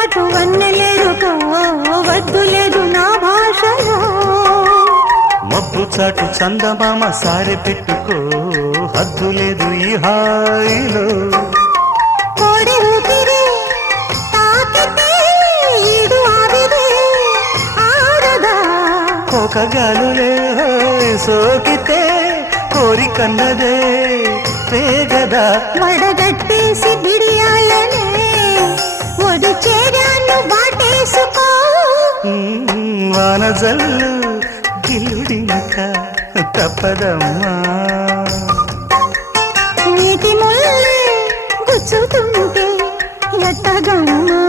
చాటు వన్నెలేరుకో వద్దు లేదు నా భాషలో. మబ్బు చాటు చందమామ సారె పెట్టుకో హద్దు లేదు ఈ హాయిలో. కోడి ఊపిరి తాకితే ఈడు ఆవిరి ఆరదా ఒక గాలులే సోకితే కోరికన్నదే వేగదా. వానజల్లు గిలుడింక తప్పదమ్మా. నీటి ముల్లే గుచ్చుతుంటే ఎట్టగమ్మా.